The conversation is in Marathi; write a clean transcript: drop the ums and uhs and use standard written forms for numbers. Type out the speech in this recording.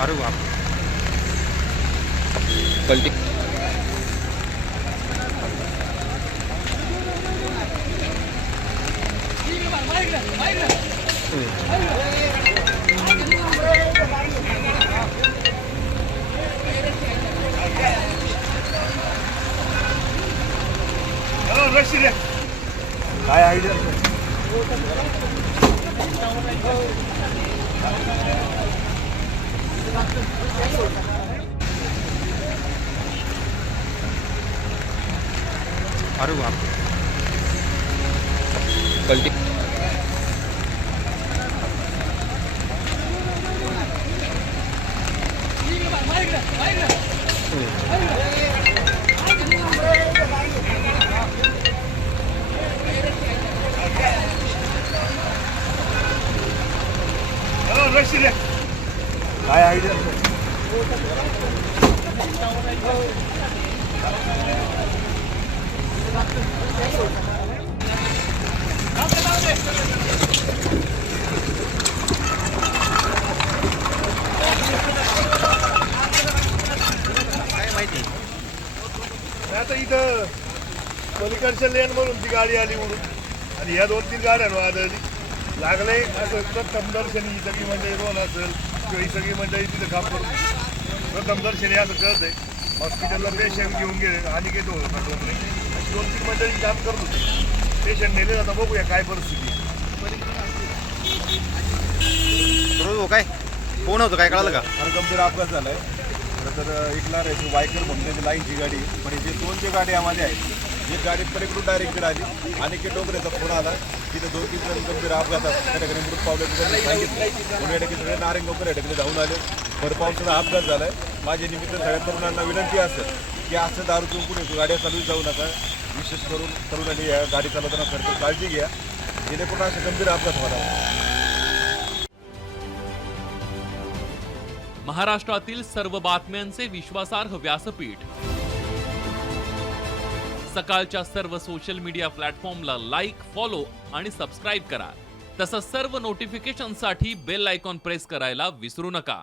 अरे बाप पलटी काय आयडिया अरे बाप पलटी काय आयडिया काय माहिती आता इथं पलीकडच्या लेन म्हणून ती गाडी आली म्हणून आणि या 2-3 गाड्या आदळली लागले असं प्रथम दर्शनी ही सगळी मंडळी रोल असेल किंवा ही सगळी मंडळी तिथे काम करून प्रथम दर्शनी असं कळत आहे. हॉस्पिटलला पेशंट घेऊन गेले आणि घेतो होता 2-3 मंडळी काम करत होते. पेशंट नेले आता बघूया काय परिस्थिती. रोज हो काय कोण होतं काय कळालं का? फार गंभीर अपघात झालाय. तर ऐकणार आहे बायकर म्हणून लाईनची गाडी पण जे 2 गाड्यामध्ये आहेत एक गाडी पलीकडून डायरेक्ट आली आणि की डोंगरेचा फोन आला तिथे 2-3 जण गंभीर अपघातात त्या ठिकाणी मृत पावल्याचं सांगितलं. पुणे ठिकाणी सगळे नारायणगावकर या ठिकाणी धावून आले. भरपावसाचा अपघात झालाय. माझ्या निमित्त सगळ्या तरुणांना विनंती असेल की असं दारू पिऊन पुढे गाड्या चालू जाऊ नका. विशेष करून तरुणांनी या गाडी चालवताना खरं काळजी घ्या जेणेकरून असे गंभीर अपघात होणार. महाराष्ट्रातील सर्व बातम्यांचे विश्वासार्ह व्यासपीठ सकाळच्या सर्व सोशल मीडिया प्लॅटफॉर्मला लाईक, फॉलो आणि सबस्क्राईब करा. तसंच सर्व नोटिफिकेशनसाठी बेल आयकॉन प्रेस करायला विसरू नका.